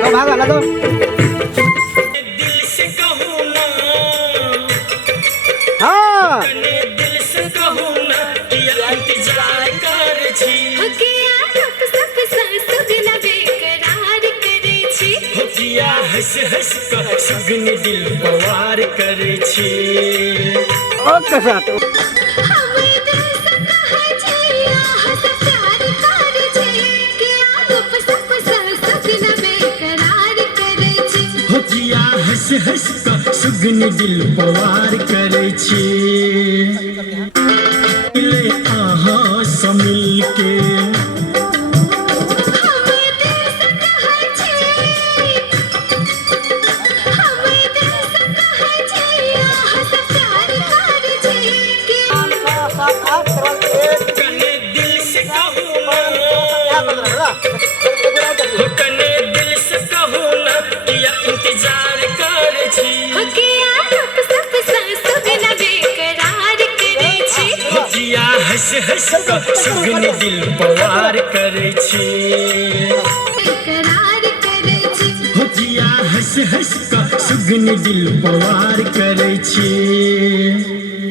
तो भागा ना तो दिल से कहूँ ना, हाँ दिल से कहूँ ना कि इंतजार कर छी। किया सब सब सुगन बेकरार करे छी। किया हंस हंस कर सुगन दिल पवार करे छी। ओके साथ हमें दिल से कहे छी हंस प्यार करे छी। किया सब सब सुगन बेकरार करे छी। किया हंस हंस कर सुगन दिल पवार करे छी। ले आहा समिल के हमें दिल से कहे छी, हमें दिल से कहे छी हंस प्यार करे छी। किया कने दिल से कहूँ ना, कने दिल से कहूँ ना किया इंतजार कर छी। किया सब सब सुगन बेकरार करे छी। किया हंस हंस कर सुगन दिल पवार करे छी। बेकरार करे छी। किया हंस हंस कर सुगन दिल पवार करे छी।